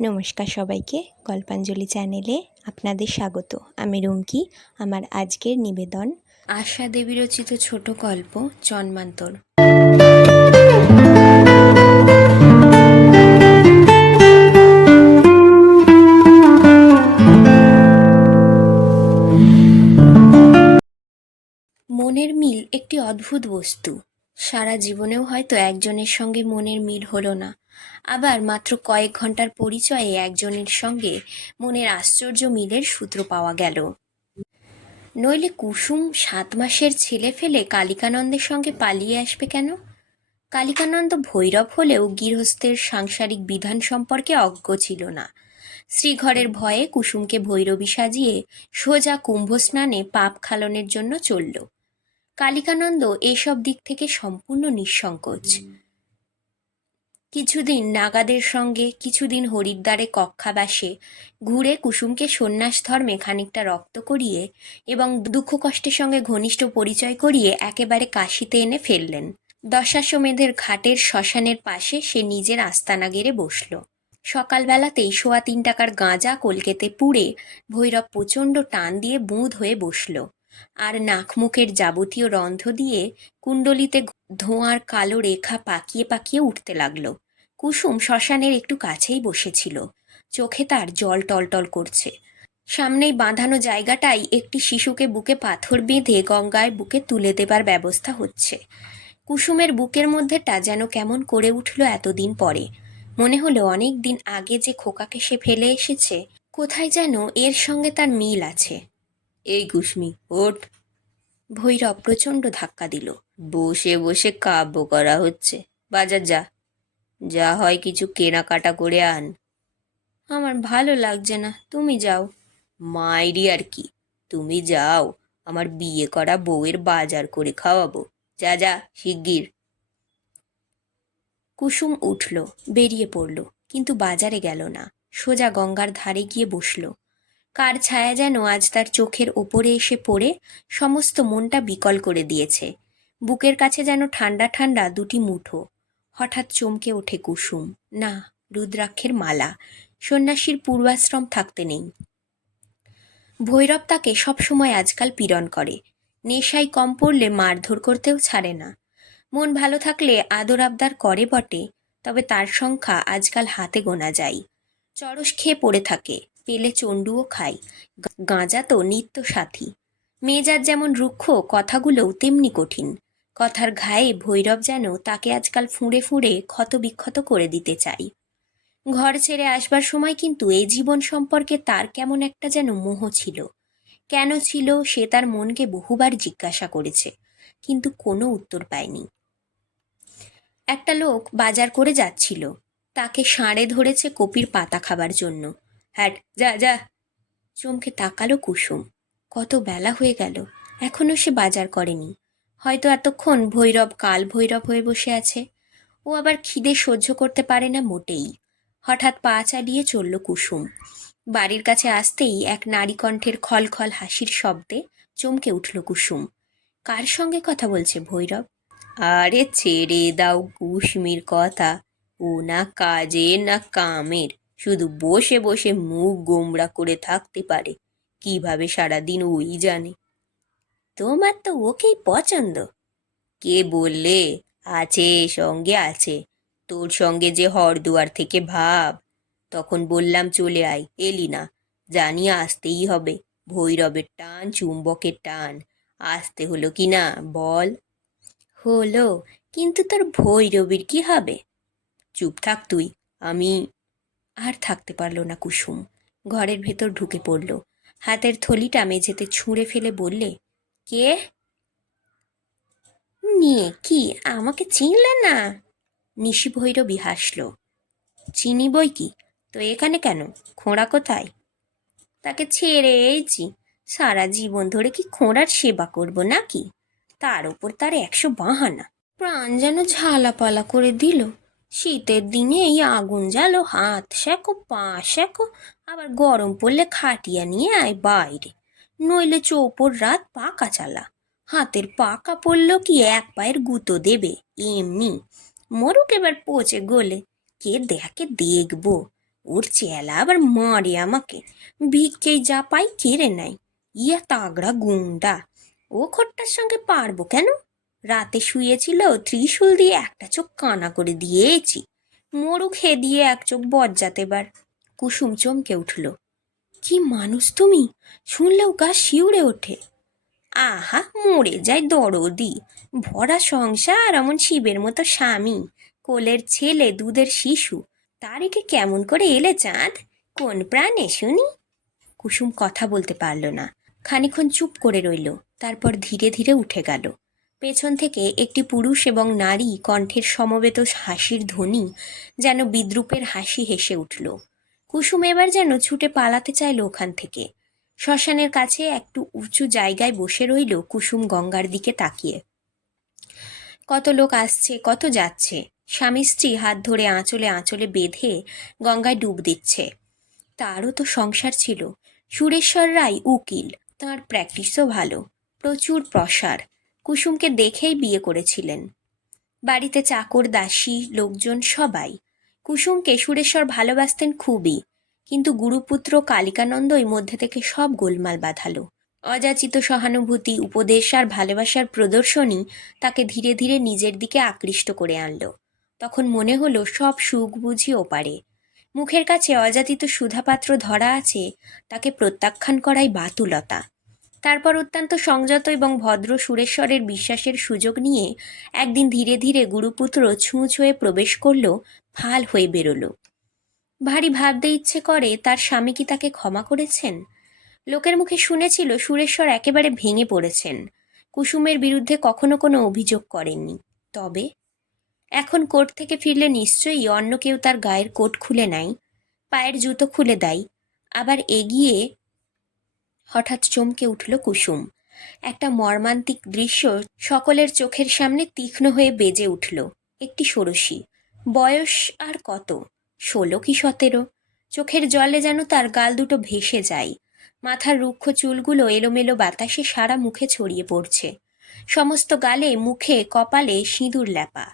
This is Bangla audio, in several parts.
নমস্কার সবাইকে গল্পাঞ্জলি চ্যানেলে আপনাদের স্বাগত। আমি রুমকি, আমার আজকের নিবেদন। আশা দেবী রচিত ছোট গল্প, জন্মান্তর। মনের মিল একটি অদ্ভুত বস্তু। সারা জীবনেও হয়তো একজনের সঙ্গে মনের মিল হলো না। আবার মাত্র কয়েক ঘণ্টার পরিচয়ে একজনের সঙ্গে মনের আশ্চর্য মিলের সূত্র পাওয়া গেল। নইলে কুসুম সাত মাসের ছেলে ফেলে কালিকানন্দের সঙ্গে পালিয়ে আসবে কেন? কালিকানন্দ ভৈরব হলেও গৃহস্থের সাংসারিক বিধান সম্পর্কে অজ্ঞ ছিল না। শ্রীঘরের ভয়ে কুসুমকে ভৈরবী সাজিয়ে সোজা কুম্ভ স্নানে পাপ খালনের জন্য চলল। কালিকানন্দ এসব দিক থেকে সম্পূর্ণ নিঃসংকোচ। কিছুদিন নাগাদের সঙ্গে কিছুদিন হরিদ্বারে কক্ষাবাসে ঘুরে কুসুমকে সন্ন্যাস ধর্মে খানিকটা রক্ত করিয়ে এবং দুঃখ কষ্টের সঙ্গে ঘনিষ্ঠ পরিচয় করিয়ে একেবারে কাশিতে এনে ফেললেন। দশাশ্বমেধের ঘাটের শ্মশানের পাশে সে নিজের আস্তানা গেড়ে বসল। সকালবেলাতেই সোয়া তিন টাকার গাঁজা কলকেতে পুড়ে ভৈরব প্রচণ্ড টান দিয়ে বুঁদ হয়ে বসল। আর নাকমুখের যাবতীয় রন্ধ্র দিয়ে কুণ্ডলিতে ধোঁয়ার কালো রেখা পাকিয়ে পাকিয়ে উঠতে লাগল। কুসুম শ্মশানের একটু কাছেই বসেছিল। চোখে তার জল টলটল করছে। সামনেই বাঁধানো জায়গাটাই একটি শিশুকে বুকে পাথর বেঁধে গঙ্গায় বুকে তুলে দেবার ব্যবস্থা হচ্ছে। কুসুমের বুকের মধ্যেটা যেন কেমন করে উঠল এতদিন পরে। মনে হলো অনেক দিন আগে যে খোকাকে সে ফেলে এসেছে কোথায় যেন এর সঙ্গে তার মিল আছে। এই কুসমি ওঠ। ভৈরব প্রচণ্ড ধাক্কা দিল। বসে বসে কাব্য করা হচ্ছে। বাজার যা। যা হয় কিছু কেনাকাটা করে আন। আমার ভালো লাগছে না। তুমি যাও। মাইরি আর কি। তুমি যাও। আমার বিয়ে করা বউয়ের বাজার করে খাওয়াবো। যা যা, শিগগির। কুসুম উঠল, বেরিয়ে পড়ল, কিন্তু বাজারে গেল না। সোজা গঙ্গার ধারে গিয়ে বসল। কার ছায়া যেন আজ তার চোখের ওপরে এসে পড়ে, সমস্ত মনটা বিকল করে দিয়েছে। বুকের কাছে যেন ঠান্ডা ঠান্ডা দুটি মুঠো। হঠাৎ চমকে ওঠে কুসুম। না, রুদ্রাক্ষের মালা। সন্ন্যাসীর পূর্বাশ্রম থাকতে নেই। ভৈরব তাকে সবসময় আজকাল পীড়ন করে। নেশায় কম পড়লে মারধর করতেও ছাড়ে না। মন ভালো থাকলে আদর আবদার করে বটে, তবে তার সংখ্যা আজকাল হাতে গোনা যায়। চরস খেয়ে পড়ে থাকে, পেলে চণ্ডুও খায়। গাঁজা তো নিত্য সাথী। মেজাজ যেমন রুক্ষ, কথাগুলোও তেমনি কঠিন। কথার ঘায়ে ভৈরব যেন তাকে আজকাল ফুঁড়ে ফুঁড়ে ক্ষত বিক্ষত করে দিতে চাই। ঘর ছেড়ে আসবার সময় কিন্তু এই জীবন সম্পর্কে তার কেমন একটা যেন মোহ ছিল। কেন ছিল সে তার মনকে বহুবার জিজ্ঞাসা করেছে, কিন্তু কোনো উত্তর পায়নি। একটা লোক বাজার করে যাচ্ছিল। তাকে ষাঁড়ে ধরেছে কপির পাতা খাবার জন্য। হ্যাট, যা যা। চমকে তাকালো কুসুম। কত বেলা হয়ে গেল। এখনও সে বাজার করেনি। হয়তো এতক্ষণ ভৈরব কাল ভৈরব হয়ে বসে আছে। ও আবার খিদে সহ্য করতে পারে না মোটেই। হঠাৎ পা চালিয়ে চলল কুসুম। বাড়ির কাছে আসতেই এক নারী কণ্ঠের খলখল হাসির শব্দে চমকে উঠল কুসুম। কার সঙ্গে কথা বলছে ভৈরব? আরে ছেড়ে দাও কুসুমির কথা। ও না কাজে না কামের। শুধু বসে বসে মুখ গোমড়া করে থাকতে পারে। কীভাবে সারাদিন ওই জানে। তোমার তো ওকেই পছন্দ। কে বললে? আছে, সঙ্গে আছে। তোর সঙ্গে যে হরদুয়ার থেকে ভাব। তখন বললাম, চলে আয়, এলি না। জানি আসতেই হবে। ভৈরবের টান, চুম্বকের টান। আসতে হলো কি না, বল। হলো, কিন্তু তোর ভৈরবীর কি হবে? চুপ থাক তুই, আমি আর থাকতে পারল না কুসুম। ঘরের ভেতর ঢুকে পড়ল। হাতের থলিটা মেঝেতে ছুঁড়ে ফেলে বললে কে নিয়ে কি আমাকে চিনলে না? নিশি ভৈরবী হাসল। চিনি বই কি? তো এখানে কেন? খোঁড়া কোথায়? তাকে ছেড়ে এইছি সারা জীবন ধরে কি খোঁড়ার সেবা করব নাকি? তার ওপর তার একশো বাহানা। প্রাণ যেন ঝালাপালা করে দিল। শীতের দিনে এই আগুন জ্বালো, হাত শেখো পা শেখো আবার গরম পড়লে খাটিয়া নিয়ে আয় বাইরে। নইলে চৌপর রাত পাকা চালা। হাতের পাকা পড়ল কি এক পায়ের গুঁতো দেবে? এমনি। মরুক এবার পচে গলে। কে দেখে দেখব? ওর চেলা আবার মারে আমাকে। ভিক্ষেই যা পাই কেড়ে নেয়। ইয়া তাগড়া গুন্ডা। ও খট্টার সঙ্গে পারব কেন? রাতে শুয়েছিল, ত্রিশূল দিয়ে একটা চোখ কানা করে দিয়েছি। মরু খেয়ে দিয়ে এক চোখ বজ্জাতে বার কুসুম চমকে উঠল। কি মানুষ তুমি? শুনলেও গা শিউরে ওঠে। আহা, মরে যায় দরদি। ভরা সংসার এমন শিবের মতো স্বামী। কোলের ছেলে, দুধের শিশু। তারিকে কেমন করে এলে চাঁদ? কোন প্রাণে শুনি? কুসুম কথা বলতে পারল না। খানিক্ষণ চুপ করে রইল, তারপর ধীরে ধীরে উঠে গেল। পেছন থেকে একটি পুরুষ এবং নারী কণ্ঠের সমবেত হাসির ধ্বনি যেন বিদ্রুপের হাসি হেসে উঠল। কুসুম এবার যেন ছুটে পালাতে চাইল ওখান থেকে। শ্মশানের কাছে একটু উঁচু জায়গায় বসে রইল কুসুম গঙ্গার দিকে তাকিয়ে। কত লোক আসছে, কত যাচ্ছে? স্বামী স্ত্রী হাত ধরে আঁচলে আঁচলে বেঁধে গঙ্গায় ডুব দিচ্ছে। তারও তো সংসার ছিল। সুরেশ্বর রায় উকিল, তার প্র্যাকটিসও ভালো, প্রচুর প্রসার। কুসুমকে দেখেই বিয়ে করেছিলেন। বাড়িতে চাকর, দাসী, লোকজন সবাই। কুসুমকে সুরেশ্বর ভালোবাসতেন খুবই, কিন্তু গুরুপুত্র কালিকানন্দই মধ্যে থেকে সব গোলমাল বাঁধালো। অযাচিত সহানুভূতি, উপদেশ আর ভালোবাসার প্রদর্শনী তাকে ধীরে ধীরে নিজের দিকে আকৃষ্ট করে আনলো। তখন মনে হলো সব সুখ বুঝি ওপারে। মুখের কাছে অযাচিত সুধাপাত্র ধরা আছে, তাকে প্রত্যাখ্যান করাই বাতুলতা। তারপর অত্যন্ত সংযত এবং ভদ্র সুরেশ্বরের বিশ্বাসের সুযোগ নিয়ে একদিন ধীরে ধীরে গুরুপুত্র ছুঁচ হয়ে প্রবেশ করল ফাল হয়ে বেরোলো। ভারী ভাবতে ইচ্ছে করে তার স্বামী কি তাকে ক্ষমা করেছেন? লোকের মুখে শুনেছিল সুরেশ্বর একেবারে ভেঙে পড়েছেন। কুসুমের বিরুদ্ধে কখনো কোনো অভিযোগ করেননি। তবে এখন কোর্ট থেকে ফিরলে নিশ্চয়ই অন্য কেউ তার গায়ের কোট খুলে নেয় পায়ের জুতো খুলে দেয়। আবার এগিয়ে হঠাৎ চমকে উঠল কুসুম। একটা মর্মান্তিক দৃশ্য সকলের চোখের সামনে তীক্ষ্ণ হয়ে বেজে উঠল। একটি ষোড়শী। বয়স আর কত? ষোলো কি সতেরো? চোখের জলে যেন তার গাল দুটো ভেসে যায়। মাথার রুক্ষ চুলগুলো এলোমেলো বাতাসে সারা মুখে ছড়িয়ে পড়ছে। সমস্ত গালে, মুখে, কপালে সিঁদুর ল্যাপা।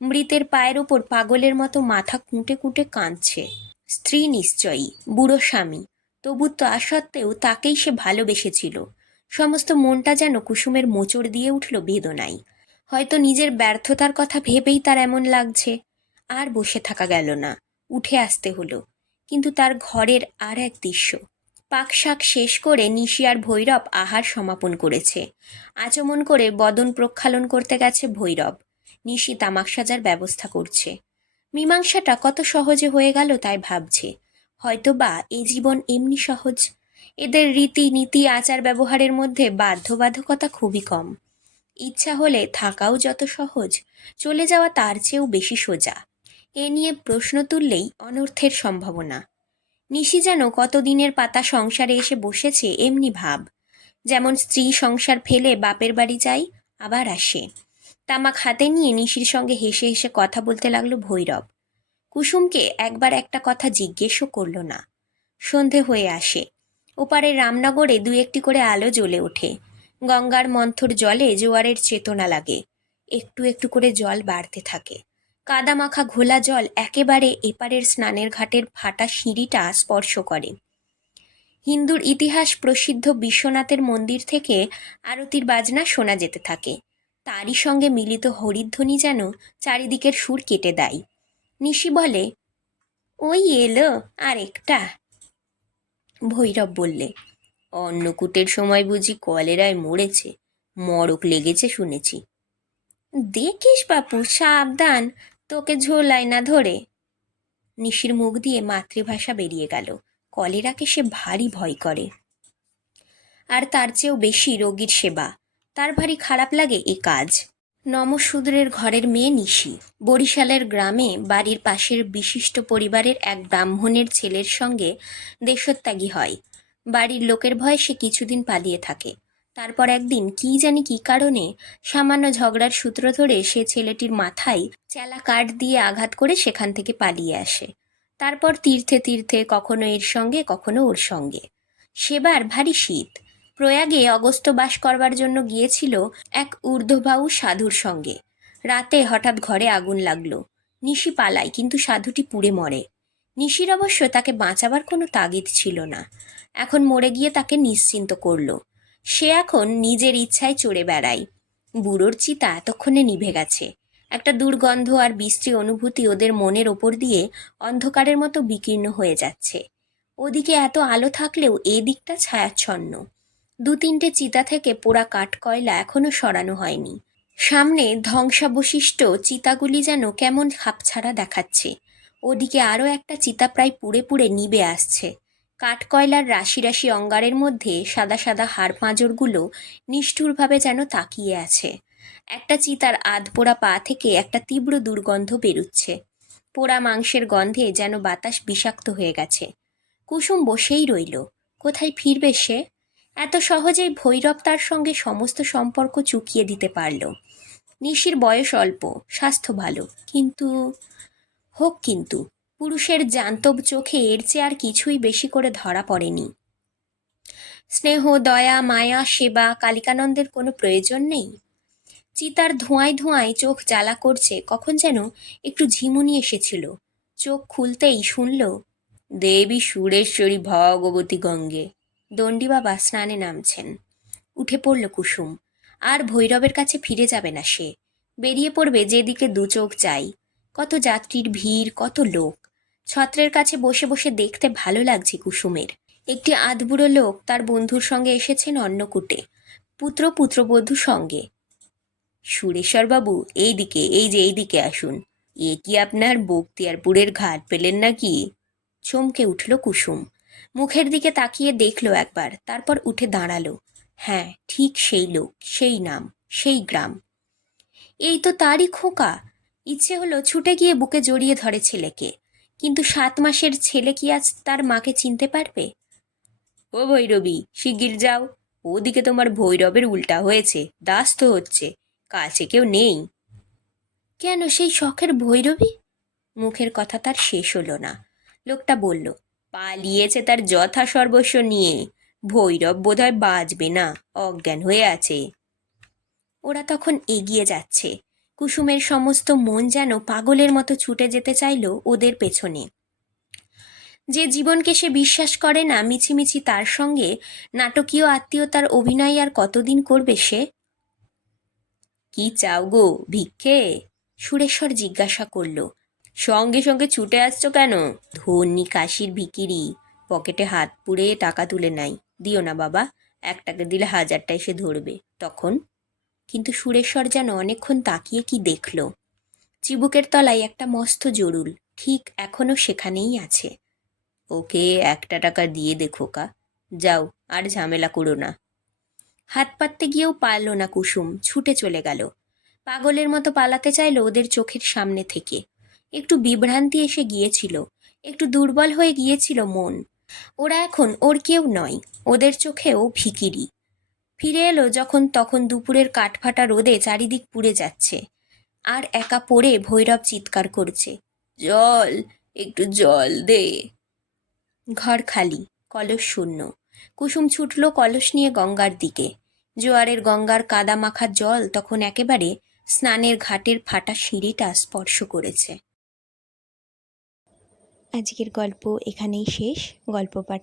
মৃতের পায়ের ওপর পাগলের মতো মাথা কুঁটে কুঁটে কাঁদছে। স্ত্রী নিশ্চয়ই, বুড়ো স্বামী। তবু তা সত্ত্বেও তাকেই সে ভালোবেসেছিল। সমস্ত মনটা যেন কুসুমের মোচড় দিয়ে উঠল বেদনায়। হয়তো নিজের ব্যর্থতার কথা ভেবেই তার এমন লাগছে। আর বসে থাকা গেল না। উঠে আসতে হলো। কিন্তু তার ঘরের আর এক দৃশ্য। পাক শাক শেষ করে নিশি আর ভৈরব আহার সমাপন করেছে। আচমন করে বদন প্রক্ষালন করতে গেছে ভৈরব। নিশি তামাক সাজার ব্যবস্থা করছে। মীমাংসাটা কত সহজে হয়ে গেল তাই ভাবছে। হয়তো বা এই জীবন এমনি সহজ। এদের রীতি নীতি আচার ব্যবহারের মধ্যে বাধ্যবাধকতা খুবই কম। ইচ্ছা হলে থাকাও যত সহজ। চলে যাওয়া তার চেয়েও বেশি সোজা। এ নিয়ে প্রশ্ন তুললেই অনর্থের সম্ভাবনা। নিশি যেন কতদিনের পাতা সংসারে এসে বসেছে এমনি ভাব। যেমন স্ত্রী সংসার ফেলে বাপের বাড়ি যায়, আবার আসে। তামাক হাতে নিয়ে নিশির সঙ্গে হেসে হেসে কথা বলতে লাগল ভৈরব। কুসুমকে একবার একটা কথা জিজ্ঞেসও করল না। সন্ধে হয়ে আসে। ওপারে রামনগরে দু একটি করে আলো জ্বলে ওঠে। গঙ্গার মন্থর জলে জোয়ারের চেতনা লাগে। একটু একটু করে জল বাড়তে থাকে। কাদামাখা ঘোলা জল একেবারে এপারের স্নানের ঘাটের ফাটা সিঁড়িটা স্পর্শ করে। হিন্দুর ইতিহাস প্রসিদ্ধ বিশ্বনাথের মন্দির থেকে আরতির বাজনা শোনা যেতে থাকে। তারই সঙ্গে মিলিত হরিধ্বনি যেন চারিদিকের সুর কেটে দেয়। নিশি বলে, ওই এলো আরেকটা। ভৈরব বললে, অন্নকূটের সময় বুঝি কলেরায় মরেছে, মরক লেগেছে শুনেছি। দেখিস বাপু, সাবধান তোকে ঝোলায় না ধরে। নিশির মুখ দিয়ে মাতৃভাষা বেরিয়ে গেল। কলেরাকে সে ভারী ভয় করে। আর তার চেয়েও বেশি রোগীর সেবা। তার ভারী খারাপ লাগে এ কাজ। নমশূদ্রের ঘরের মেয়ে নিশি। বরিশালের গ্রামে বাড়ির পাশের বিশিষ্ট পরিবারের এক ব্রাহ্মণের ছেলের সঙ্গে দেশত্যাগী হয়। বাড়ির লোকের ভয়ে সে কিছুদিন পালিয়ে থাকে। তারপর একদিন কি জানি কি কারণে সামান্য ঝগড়ার সূত্র ধরে সে ছেলেটির মাথায় চেলা কাঠ দিয়ে আঘাত করে সেখান থেকে পালিয়ে আসে। তারপর তীর্থে তীর্থে কখনো এর সঙ্গে, কখনো ওর সঙ্গে। সেবার ভারী শীত। প্রয়াগে অগস্ত বাস করবার জন্য গিয়েছিল এক ঊর্ধ্ববাহু সাধুর সঙ্গে। রাতে হঠাৎ ঘরে আগুন লাগল। নিশি পালায়, কিন্তু সাধুটি পুড়ে মরে। নিশির অবশ্য তাকে বাঁচাবার কোনো তাগিদ ছিল না। এখন মরে গিয়ে তাকে নিশ্চিন্ত করল। সে এখন নিজের ইচ্ছায় চড়ে বেড়ায়। বুড়োর চিতা এতক্ষণে নিভে গেছে। একটা দুর্গন্ধ আর বিশ্রী অনুভূতি ওদের মনের ওপর দিয়ে অন্ধকারের মতো বিকীর্ণ হয়ে যাচ্ছে। ওদিকে এত আলো থাকলেও এই দিকটা ছায়াচ্ছন্ন। দু তিনটে চিতা থেকে পোড়া কাঠ কয়লা এখনও সরানো হয়নি। সামনে ধ্বংসাবশিষ্ট চিতাগুলি যেন কেমন হাপছাড়া দেখাচ্ছে। ওদিকে আরও একটা চিতা প্রায় পুড়ে পুড়ে নিবে আসছে। কাঠকয়লার রাশি রাশি অঙ্গারের মধ্যে সাদা সাদা হাড় পাঁজরগুলো নিষ্ঠুরভাবে যেন তাকিয়ে আছে। একটা চিতার আধ পোড়া পা থেকে একটা তীব্র দুর্গন্ধ বেরুচ্ছে। পোড়া মাংসের গন্ধে যেন বাতাস বিষাক্ত হয়ে গেছে। কুসুম বসেই রইল। কোথায় ফিরবে সে? এত সহজেই ভৈরব তার সঙ্গে সমস্ত সম্পর্ক চুকিয়ে দিতে পারল। নিশির বয়স অল্প, স্বাস্থ্য ভালো, কিন্তু হোক কিন্তু। পুরুষের জান্তব চোখে এর চেয়ে আর কিছুই বেশি করে ধরা পড়েনি। স্নেহ, দয়া, মায়া, সেবা, কালিকানন্দের কোনো প্রয়োজন নেই। চিতার ধোঁয়ায় ধোঁয়ায় চোখ জ্বালা করছে, কখন যেন একটু ঝিমুনি এসেছিল। চোখ খুলতেই শুনল, দেবী সুরেশ্বরী ভগবতী গঙ্গে। দণ্ডি বাবা স্নানে নামছেন। উঠে পড়ল কুসুম, আর ভৈরবের কাছে ফিরে যাবে না সে। বেরিয়ে পড়বে যেদিকে দু চোখ চাই কত যাত্রীর ভিড়, কত লোক। ছত্রের কাছে বসে বসে দেখতে ভালো লাগছে কুসুমের। একটি আধবুড়ো লোক তার বন্ধুর সঙ্গে এসেছেন অন্নকূটে। পুত্র পুত্রবধূ সঙ্গে। সুরেশ্বরবাবু এই দিকে এই যে এই দিকে আসুন। এ কি আপনার বক্তিয়ারপুরের ঘাট পেলেন নাকি? চমকে উঠল কুসুম। মুখের দিকে তাকিয়ে দেখল একবার, তারপর উঠে দাঁড়াল। হ্যাঁ ঠিক সেই লোক, সেই নাম, সেই গ্রাম। এই তো তারই খোকা। ইচ্ছে হলো ছুটে গিয়ে বুকে জড়িয়ে ধরে ছেলেকে। কিন্তু সাত মাসের ছেলে কি আজ তার মাকে চিনতে পারবে? ও ভৈরবী, শিগগির যাও। ওদিকে তোমার ভৈরবের উল্টা হয়েছে দাস তো হচ্ছে, কাছে কেউ নেই। কেন সেই শখের ভৈরবী? মুখের কথা তার শেষ হলো না। লোকটা বলল, পালিয়েছে তার যথা সর্বস্ব নিয়ে। ভৈরব বোধহয় বাঁচবে না, অজ্ঞান হয়ে আছে। ওরা তখন এগিয়ে যাচ্ছে। কুসুমের সমস্ত মন যেন পাগলের মতো ছুটে যেতে চাইল ওদের পেছনে। যে জীবনকে সে বিশ্বাস করে না মিছিমিছি তার সঙ্গে, নাটকীয় আত্মীয়তার অভিনয় আর কতদিন করবে সে? কি চাও গো, ভিক্ষে? সুরেশ্বর জিজ্ঞাসা করল। সঙ্গে সঙ্গে ছুটে আসছো কেন? ধন্যি কাশির ভিকিরি। পকেটে হাত পুড়ে টাকা তুলে নাই। দিও না বাবা, একটাকে দিলে হাজারটা এসে ধরবে। তখন কিন্তু সুরেশ্বর যেন অনেকক্ষণ তাকিয়ে কি দেখল। চিবুকের তলায় একটা মস্ত জরুল, ঠিক এখনও সেখানেই আছে। ওকে একটা টাকা দিয়ে দেখো কা, যাও, আর ঝামেলা করো না। হাত পাততে গিয়েও পারল না কুসুম, ছুটে চলে গেল। পাগলের মতো পালাতে চাইল ওদের চোখের সামনে থেকে। একটু বিভ্রান্তি এসে গিয়েছিল, একটু দুর্বল হয়ে গিয়েছিল মন। ওরা এখন ওর কেউ নয়, ওদের চোখেও ভিকিরি। ফিরে এলো যখন তখন দুপুরের কাঠফাটা রোদে চারিদিক পুড়ে যাচ্ছে। আর একা পড়ে ভৈরব চিৎকার করছে, জল, একটু জল দে। ঘর খালি, কলস শূন্য। কুসুম ছুটল কলস নিয়ে গঙ্গার দিকে। জোয়ারের গঙ্গার কাদা মাখা জল তখন একেবারে স্নানের ঘাটের ফাটা সিঁড়িটা স্পর্শ করেছে। আজকের গল্প এখানেই শেষ। গল্প পাঠ